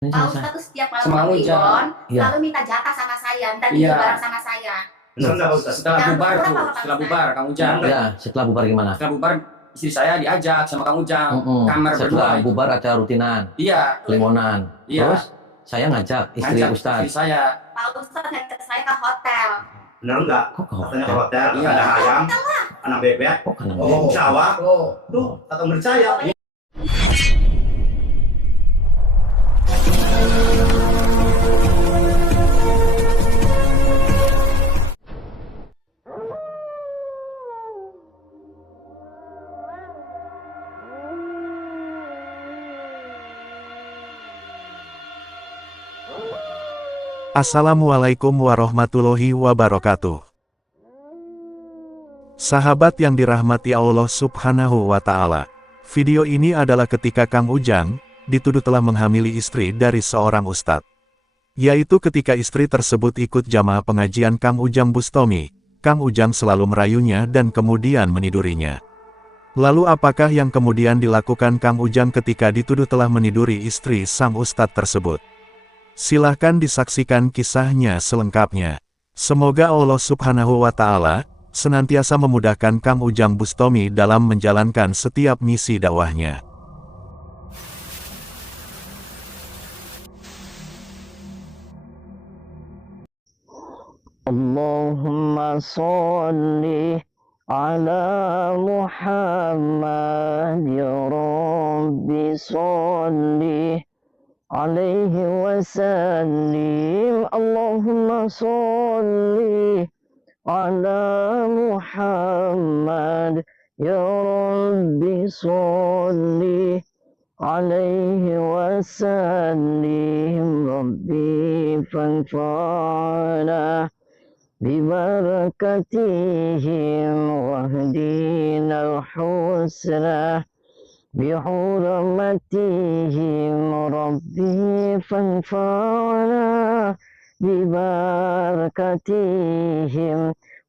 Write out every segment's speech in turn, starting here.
Ini Pak selesai. Ustadz tuh setiap malam Sama Kang Ujang. Kliwon Iya. selalu minta jatah sama saya, minta Iya. barang sama saya. Benar nggak Pak Ustadz? Setelah Yang bubar berapa, tuh, Pak setelah Ustadz? bubar Kang Ujang. Ya, setelah bubar gimana? Setelah bubar istri saya diajak sama Kang Ujang kamar Setelah berdua. bubar acara rutinan, Iya, Klimonan. Iya. Terus saya ngajak istri ngajak Ustadz. istri saya. Pak Ustadz ngajak saya ke hotel. Benar nggak? Kok ke Katanya ke hotel? hotel, Iya. ada ayam, anak bebek, Kok kanan? sawah. Tuh, kata percaya. Assalamualaikum warahmatullahi wabarakatuh. Sahabat yang dirahmati Allah Subhanahu wa Ta'ala, video ini adalah ketika Kang Ujang dituduh telah menghamili istri dari seorang ustadz. Yaitu ketika istri tersebut ikut jamaah pengajian Kang Ujang Bustomi, Kang Ujang selalu merayunya dan kemudian menidurinya. Lalu apakah yang kemudian dilakukan Kang Ujang ketika dituduh telah meniduri istri sang ustadz tersebut? Silahkan disaksikan kisahnya selengkapnya. Semoga Allah Subhanahu wa Ta'ala senantiasa memudahkan Kang Ujang Bustomi dalam menjalankan setiap misi dakwahnya. Allahumma sholli ala Muhammad ya Rabbi sholli alaihi wasallim. Allahumma sholli ala Muhammad ya Rabbi sholli alaihi wasallim. Rabbi fanfa'na bibarakatihim wahdina al-husna بحرمتهم ربي فانفعنا ببركتهم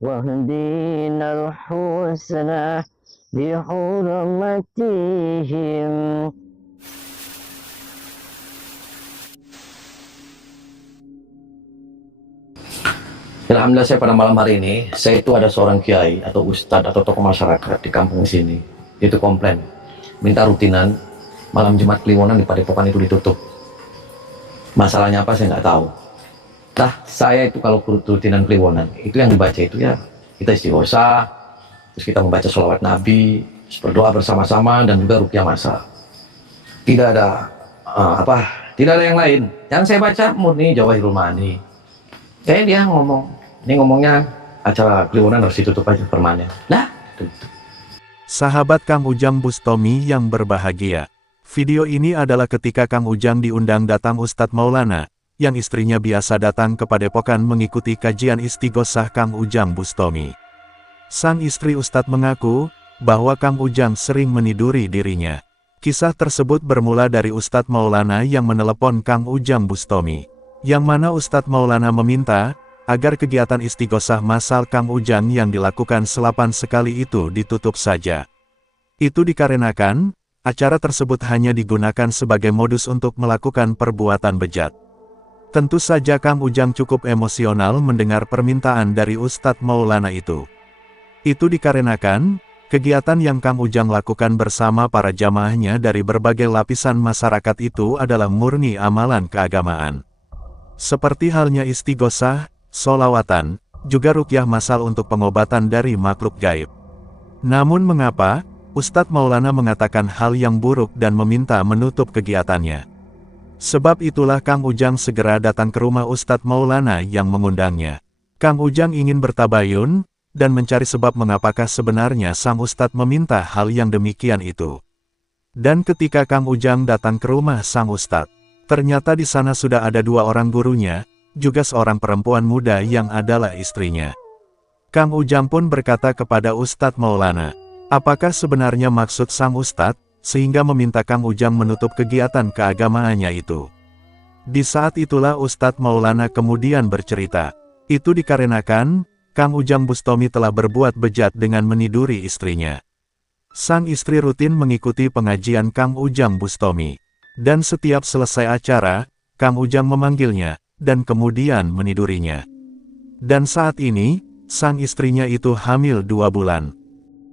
واهدنا الحسنى بحرمتهم. Alhamdulillah saya pada malam hari ini, saya itu ada seorang kiai atau ustadz atau tokoh masyarakat di kampung sini. Itu komplain, minta rutinan, malam Jumat Kliwonan di Padepokan itu ditutup. Masalahnya apa saya nggak tahu. Nah, saya itu kalau rutinan Kliwonan, itu yang dibaca itu ya, kita istighosa, terus kita membaca sholawat Nabi, terus berdoa bersama-sama, dan juga ruqyah masal. Tidak ada, tidak ada yang lain. Yang saya baca murni Jawahirul Ma'ani. Kayaknya dia ngomong, ini ngomongnya acara Kliwonan harus ditutup aja permanen. Nah, tutup. Sahabat Kang Ujang Bustomi yang berbahagia, video ini adalah ketika Kang Ujang diundang datang Ustadz Maulana, yang istrinya biasa datang ke Padepokan mengikuti kajian istighosah Kang Ujang Bustomi. Sang istri Ustadz mengaku bahwa Kang Ujang sering meniduri dirinya. Kisah tersebut bermula dari Ustadz Maulana yang menelepon Kang Ujang Bustomi, yang mana Ustadz Maulana meminta agar kegiatan istighosah masal Kang Ujang yang dilakukan 8 sekali itu ditutup saja. Itu dikarenakan acara tersebut hanya digunakan sebagai modus untuk melakukan perbuatan bejat. Tentu saja Kang Ujang cukup emosional mendengar permintaan dari Ustadz Maulana itu. Itu dikarenakan kegiatan yang Kang Ujang lakukan bersama para jamaahnya dari berbagai lapisan masyarakat itu adalah murni amalan keagamaan. Seperti halnya istighosah, sholawatan, juga ruqyah masal untuk pengobatan dari makhluk gaib. Namun mengapa Ustadz Maulana mengatakan hal yang buruk dan meminta menutup kegiatannya? Sebab itulah Kang Ujang segera datang ke rumah Ustadz Maulana yang mengundangnya. Kang Ujang ingin bertabayun dan mencari sebab mengapakah sebenarnya sang Ustadz meminta hal yang demikian itu. Dan ketika Kang Ujang datang ke rumah sang Ustadz, ternyata di sana sudah ada 2 orang gurunya, juga seorang perempuan muda yang adalah istrinya. Kang Ujang pun berkata kepada Ustadz Maulana, apakah sebenarnya maksud sang Ustadz, sehingga meminta Kang Ujang menutup kegiatan keagamaannya itu. Di saat itulah Ustadz Maulana kemudian bercerita, itu dikarenakan Kang Ujang Bustomi telah berbuat bejat dengan meniduri istrinya. Sang istri rutin mengikuti pengajian Kang Ujang Bustomi. Dan setiap selesai acara, Kang Ujang memanggilnya, dan kemudian menidurinya. Dan saat ini, sang istrinya itu hamil 2 bulan.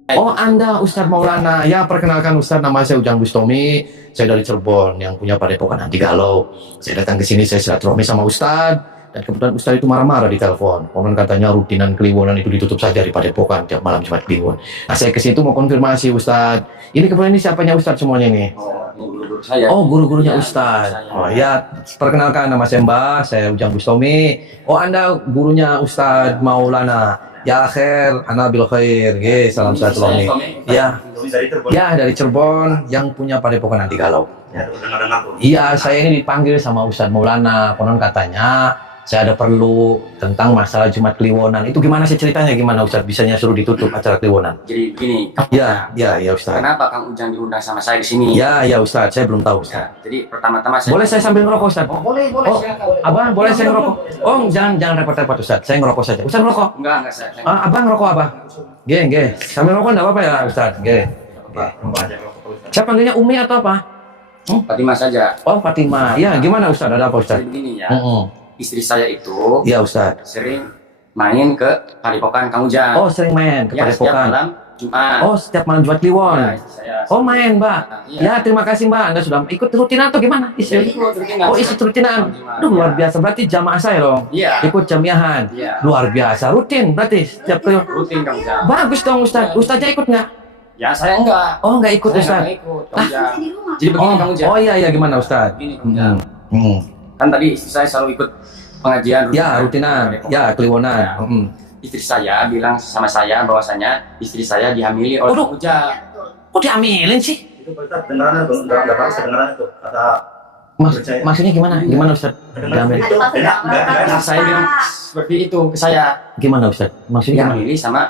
Oh, Anda Ustadz Maulana. Ya, perkenalkan Ustadz, nama saya Ujang Bustomi. Saya dari Cirebon, yang punya padepokan anti galau. Saya datang ke sini, saya silaturahmi sama Ustadz. Dan kebetulan Ustadz itu marah-marah di telepon. Konon katanya rutinan Kliwonan itu ditutup saja di padepokan tiap malam Jumat Kliwon. Nah, saya ke situ mau konfirmasi Ustadz. Ini kebetulan ini siapanya Ustadz semuanya ini? Oh, ini guru-guru saya. Oh, guru-gurunya Ya, Ustadz. saya. Oh ya, perkenalkan nama saya Mbah, saya Ujang Bustomi. Oh, Anda gurunya Ustadz Maulana. Ya khair, ana bil khair. Salam silaturahmi. Ya, Dari Cirebon. ya dari Cirebon yang punya padepokan anti galau. Ya, dengar-dengar tuh. Iya, saya ini dipanggil sama Ustadz Maulana. Konon katanya saya ada perlu tentang masalah Jumat Kliwonan. Itu gimana sih ceritanya? Gimana Ustadz bisanya suruh ditutup acara Kliwonan? Jadi begini, Ya, ya Ustadz. kenapa Kang Ujang diundang sama saya di sini? Ya Ustadz, saya belum tahu Ustadz. Ya, jadi pertama-tama saya Boleh saya sambil ngerokok Ustadz? Oh, boleh, Oh, silakan. Abang, boleh saya ngerokok? Oh, jangan repot-repot Ustadz. Saya ngerokok saja. Ustadz ngerokok? Enggak saya. Abang ngerokok apa? Ge. Sambil ngerokok enggak apa-apa ya Ustadz? Ge. Saya panggilnya Umi atau apa? Fatimah saja. Oh, Fatimah. Ya, gimana Ustadz? Ada apa Jadi Ustadz? begini ya, istri saya itu Iya Ustadz. sering main ke padepokan Kang Ujang. Oh, sering main ke ya, setiap padepokan. malam Jumat. Oh, setiap malam Jumat Kliwon. Ya, saya Oh, main Mbak. Iya. Ya, terima kasih Mbak. Anda sudah ikut rutinan atau gimana? Jadi Istri? ikut rutinan. Oh, ikut rutinan. Aduh, luar biasa. Berarti jamaah saya dong. Iya. Ikut jamiahan. Iya. Luar biasa. Rutin berarti setiap Kliwon. Rutin Kang Ujang. Bagus dong Ustadz. Ustadznya ikut nggak? Ya saya enggak. Oh, nggak ikut Saya Ustadz. enggak ikut Kang Ujang. Saya di rumah. Jadi begini Kang Ujang. Oh iya gimana Ustadz? Begini Kang Ujang. Hmm. Kan tadi istri saya selalu ikut pengajian Ya rutinan, padepokan. ya Kliwonan. Ya. Istri saya bilang sama saya bahwasanya istri saya dihamili oleh Waduh. Kang Ujang. Iya, betul. Kok diambilin sih? Itu Pak Ustadz, dengarannya tuh. Enggak tahu kedengarannya tuh. Kata percaya. Maksudnya gimana? Gimana Ustadz? Diambilin? Itu Aduh, enak, enggak Pak. enak. Saya bilang seperti itu ke saya. Gimana Ustadz? Maksudnya gimana? Dihamili sama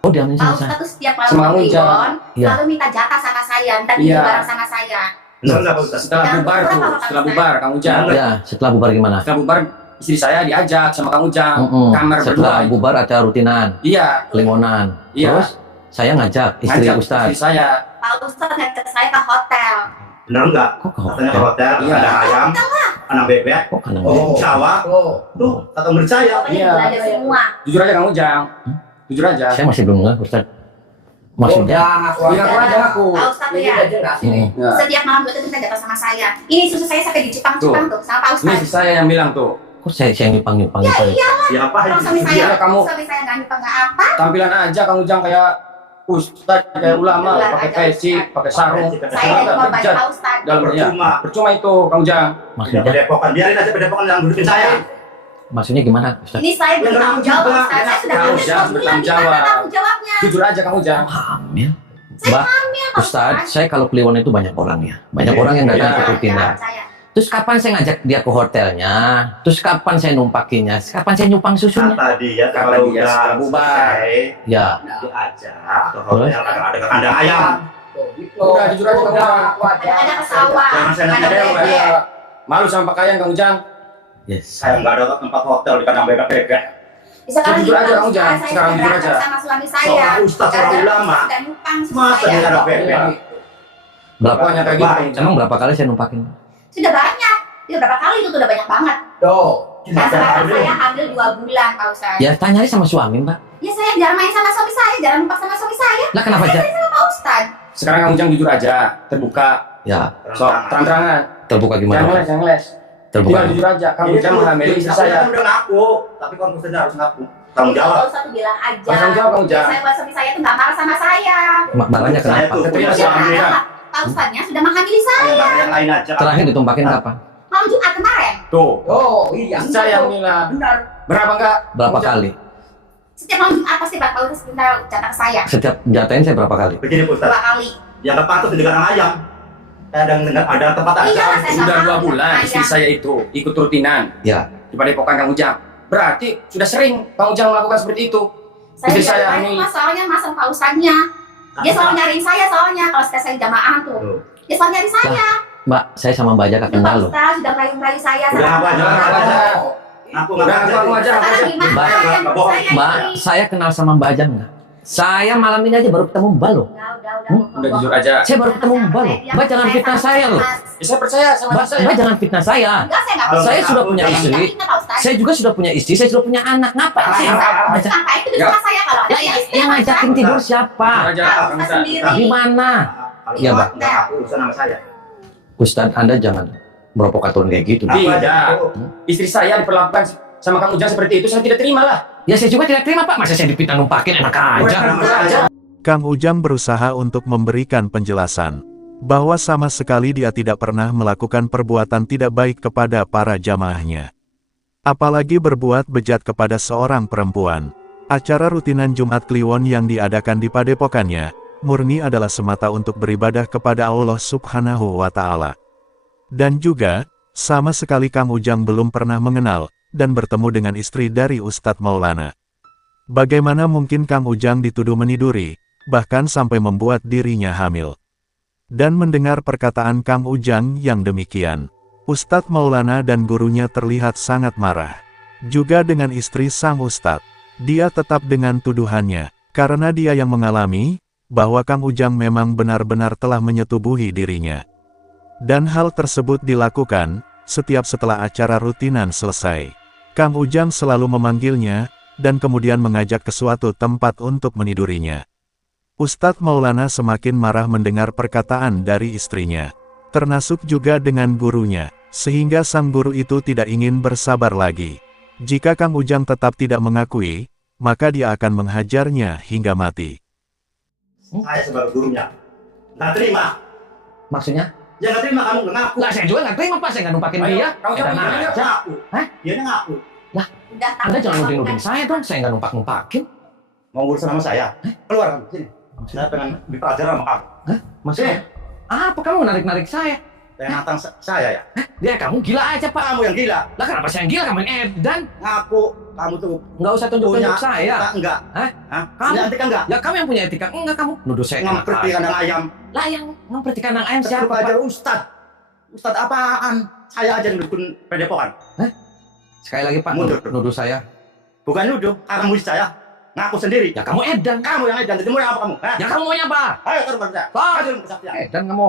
Oh diambilin Pak sama saya. Ustadz tuh setiap Sama Kang malam Ujang. Kliwon Iya. selalu minta jatah sama saya, minta Iya. bareng sama saya. Benar enggak Pak Ustadz? setelah bubar tuh, setelah bubar Kang Ujang. Ya setelah bubar gimana? Setelah bubar istri saya diajak sama Kang Ujang kamar Setelah berdua. bubar ada rutinan, Iya, Kliwonan. Iya. Terus saya ngajak istri ngajak Ustadz. istri saya. Pak Ustadz ngajak saya ke hotel. Benar enggak? Kok ke Katanya hotel? hotel, Iya. ada ayam, anak bebek, Kok kanan? Jawa. Tuh, kata percaya. Pokoknya Iya. belajar semua. Jujur aja Kang Ujang. Jujur aja. Saya masih belum ngeh Ustadz. Maksudnya? Biar aku aja aku. Pak Ustadz tuh ya. Ya. Setiap malam itu minta jatah sama saya. Ini susu saya sampai di Jepang-Jepang tuh sama Pak Ini Ustadz. istri saya yang bilang tuh. Kok saya nyupang-nyupang? Ya apa Kalau suami ini? saya, Iya, kamu. suami saya nggak nyupa nggak apa. Tampilan aja Kang Ujang kayak ustad, kayak ulama, Bilang pakai aja, peci, Ustadz. pakai sarung. Saya dari korban Bejat Pak Ustadz. dalamnya. Percuma. Percuma itu Kang Ujang. Tidak Maksudnya? padepokan, biarin aja padepokan yang dudukin saya. Maksudnya gimana Ustadz? Ini saya bertanggung jawab, Juga. Ustadz. Saya sudah Kang hamil Ujang 2 bulan. bertanggung Gimana jawab. tanggung jawabnya? Jujur aja Kang Ujang. Hamil? Saya Mbak, hamil, Pak Ustadz, saya kalau Kliwon itu banyak orang ya. Banyak Iya. orang yang datang Iya. ke rutinan. Saya. Terus kapan saya ngajak dia ke hotelnya? Terus kapan saya numpakinya? Kapan saya nyupang susunya? Kata dia Kata kalau dia udah setelah bubar. selesai, Ya, diajak ke hotel, ada kandang ayam. Udah jujur aja Kang Ujang. Ada ke sawah, Jangan saya ada nanya dia, bebek. Iya. Malu sama pakaian Kang Ujang. yes. Saya nggak ada tempat hotel di kandang bebek. Sekarang Jujur aja, nyumpang Kang Ujang. saya Sekarang sudah jujur berantem aja. sama suami saya. Seorang ustadz, seorang Gara-gara ulama. sudah nyumpang suami Masa saya. dia ada bebek? Berapa? Pokoknya kayak gitu. Emang berapa kali saya numpakin? Sudah banyak. Sudah berapa kali itu tuh udah banyak banget. Dan sekarang saya hamil 2 bulan, Pak Ustadz. Ya tanya aja sama suami Mbak. Ya saya jarang main sama suami saya, jarang numpak sama suami saya. Lah kenapa aja? Sama Pak Ustadz. Sekarang Kang Ujang jujur aja, terbuka. Ya, So, terang-terangan. terbuka Jangan gimana? ngeles, jangan ngeles. Terbuka. Tinggal jujur aja, Kang Ujang menghamili istri saya. Udah ngaku, tapi kalau saya harus ngaku. Tanggung jawab. Pak Ustadz tuh bilang aja. Tanggung jawab, Kang Ujang. Saya buat suami saya tuh nggak marah sama saya. Marahnya Saya kenapa? tuh punya Ketika suami. suami. Karena Pak Ustadznya sudah menghamili saya. Yang lain aja. Terakhir ditumpakin kapan? Malam Jumat kemarin. Tuh, Iya. istri saya yang bilang. Benar. Berapa enggak? Berapa Kang Ujang? kali? Setiap malam Jumat pasti Pak Ustadz minta jatah saya. Setiap jatahin saya berapa kali? Begini Pak Ustadz, 2 kali. yang nggak pantas di kandang ayam. Ada tempat Iya, aja. saya Sudah nggak 2 mau bulan ayam. istri saya itu ikut rutinan Ya. di padepokan Kang Ujang. Berarti sudah sering Kang Ujang melakukan seperti itu. Saya Istri tidak saya main ini. masalahnya masang Pak Ustadznya. Dia selalu nyariin saya soalnya kalau saya jamaah tuh. Tuh. Dia selalu nyari saya. Mbak, saya sama Mbak Aja gak Pak kenal loh. Ustadz sudah merayu-merayu saya. Udah, sama apa aja, Pak apa aja. Ustadz. Aku Udah, nggak aku aja. Sekarang gimana Mbak, yang Mbak, saya Mbak, ini? saya kenal sama Mbak Aja nggak? Saya malam ini aja baru ketemu Mbak loh. Udah jujur aja. Saya baru ketemu Mbak loh. Mbak jangan fitnah saya loh. Ya, saya percaya sama Mbak, saya. Mbak jangan fitnah saya. Enggak, saya nggak Saya bisa. sudah punya istri. Saya juga sudah punya istri. Saya sudah punya anak. Ngapain sih? Sampai itu di rumah saya kalau ada istri Yang ngajakin tidur siapa? Aja, Ustaz Kang Ustaz. sendiri. Di mana? Kalau Iya, Mbak. nggak ngaku urusan sama saya. Ustadz, Anda jangan merovokator kayak gitu. Tidak. Istri saya diperlakukan sama Kang Ujang seperti itu, saya tidak terima lah. Ya saya juga tidak terima Pak. Masa saya dipitnah numpakin enak aja. Kang Ujang berusaha untuk memberikan penjelasan bahwa sama sekali dia tidak pernah melakukan perbuatan tidak baik kepada para jamaahnya. Apalagi berbuat bejat kepada seorang perempuan. Acara rutinan Jumat Kliwon yang diadakan di padepokannya, murni adalah semata untuk beribadah kepada Allah Subhanahu wa Ta'ala. Dan juga, sama sekali Kang Ujang belum pernah mengenal dan bertemu dengan istri dari Ustadz Maulana. Bagaimana mungkin Kang Ujang dituduh meniduri, bahkan sampai membuat dirinya hamil? Dan mendengar perkataan Kang Ujang yang demikian, Ustadz Maulana dan gurunya terlihat sangat marah. Juga dengan istri sang Ustadz, dia tetap dengan tuduhannya, karena dia yang mengalami, bahwa Kang Ujang memang benar-benar telah menyetubuhi dirinya. Dan hal tersebut dilakukan, setiap setelah acara rutinan selesai. Kang Ujang selalu memanggilnya, dan kemudian mengajak ke suatu tempat untuk menidurinya. Ustadz Maulana semakin marah mendengar perkataan dari istrinya, termasuk juga dengan gurunya, sehingga sang guru itu tidak ingin bersabar lagi. Jika Kang Ujang tetap tidak mengakui, maka dia akan menghajarnya hingga mati. Saya sebagai gurunya nggak terima. Maksudnya? Ya nggak terima, kamu nggak ngaku. Lah saya juga nggak terima Pak. Saya nggak numpakin dia. Kang Ujang Edan dia aja. Ngaku. Hah? Dia ngaku. Udah, Anda jangan nuding-nuding saya dong. Saya nggak numpak-numpakin. Mau urusan sama saya? Keluar kamu sini. Saya pengen dipelajar sama kamu. Maksudnya? Apa kamu narik-narik saya? Pengen nantang saya ya? Dia kamu gila aja Pak. Kamu yang gila. Lah kenapa saya yang gila? Kamu yang edan. Ngaku kamu tuh Nggak usah tunjuk-tunjuk punya saya. etika enggak? Hah? Hah? Kamu? Punya etika enggak? Ya kamu yang punya etika. Enggak kamu. Nuduh saya enak Ngempriti aja. kandang ayam. Lah yang ngempriti kandang ayam siapa Belajar Pak? Ustad. Ustad apaan? Saya aja yang dukun padepokan. Sekali lagi Pak, Mundur. nuduh saya. Bukan nuduh, karena murid saya. Ngaku sendiri. Ya kamu edan. Kamu yang edan, jadi murid apa kamu? Hah? Ya kamu maunya apa? Ayo turun pada saya. Pak. Ayo turun kesaktian. Edan kamu.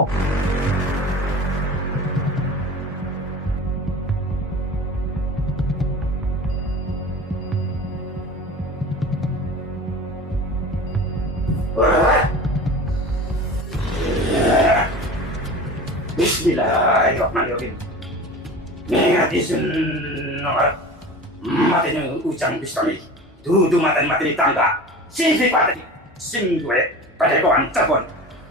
Bismillahirrahmanirrahim. Ngatisun mati ng Ujang pistoli. Dudu mati di tangga. Sisi pati. Sing gue pada kawan cabon.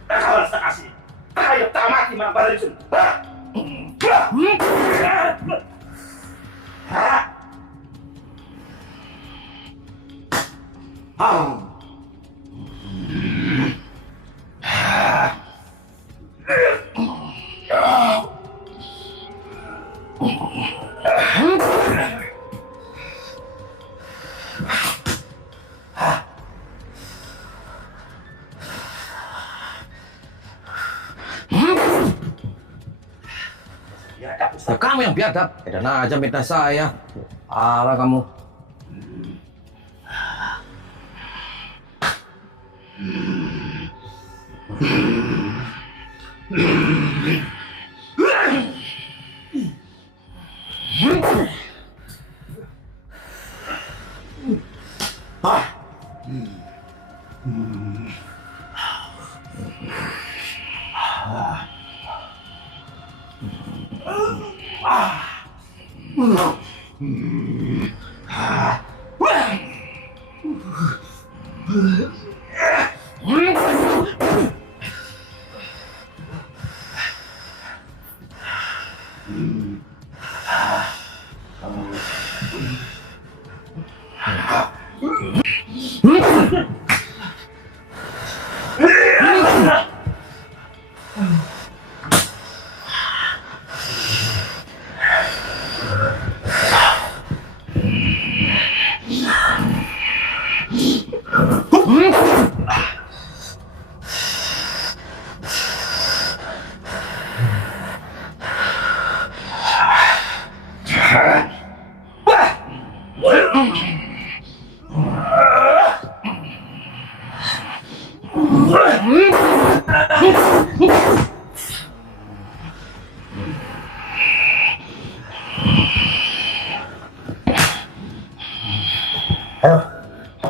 Takawal sa kasi. Tayo tamati mga balisun. Ya kamu yang biadab. Edan aja mitnah saya. Alah kamu.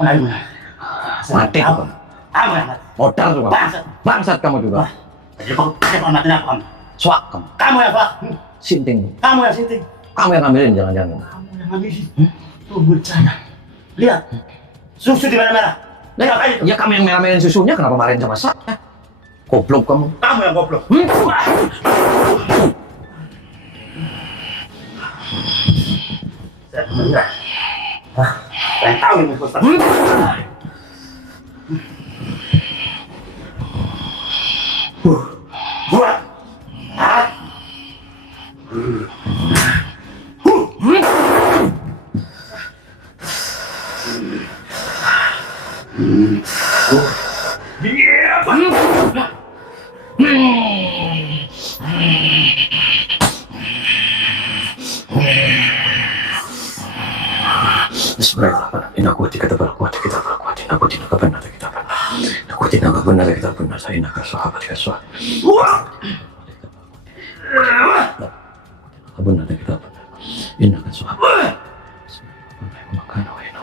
Ayo. Mati kamu. Kamu yang mati. Modal juga. Bangsat. Bangsat kamu juga. Jadi kok mati apa kamu? Swak kamu. Kamu yang swak. Sinting. Kamu yang sinting. Kamu yang ngambilin jangan-jangan. Kamu yang ngambilin. Tuh bercanda. Lihat. Susu di mana-mana. Siapa itu? Ya kamu yang merah-merahin susunya kenapa marahin sama saya? Goblok kamu. Kamu yang goblok. Saya benar. Saya tahu ini Ustaz. Buat. Bismillahirrahmanirrahim. Inakuti kata berkuat kita berkuat. Inakuti naga benar kita benar. Inakuti naga benar kita benar. Saya naga sahabat ya sahabat. Naga benar kita benar. Inaga sahabat. Makan awal ini.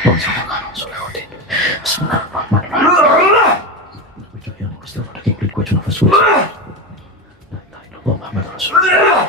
Bangsa makan solehudin. Bismillahirrahmanirrahim. Baca yang pasti ada kiklit kuat nafas suci. La ilaha illallah Muhammad Rasulullah.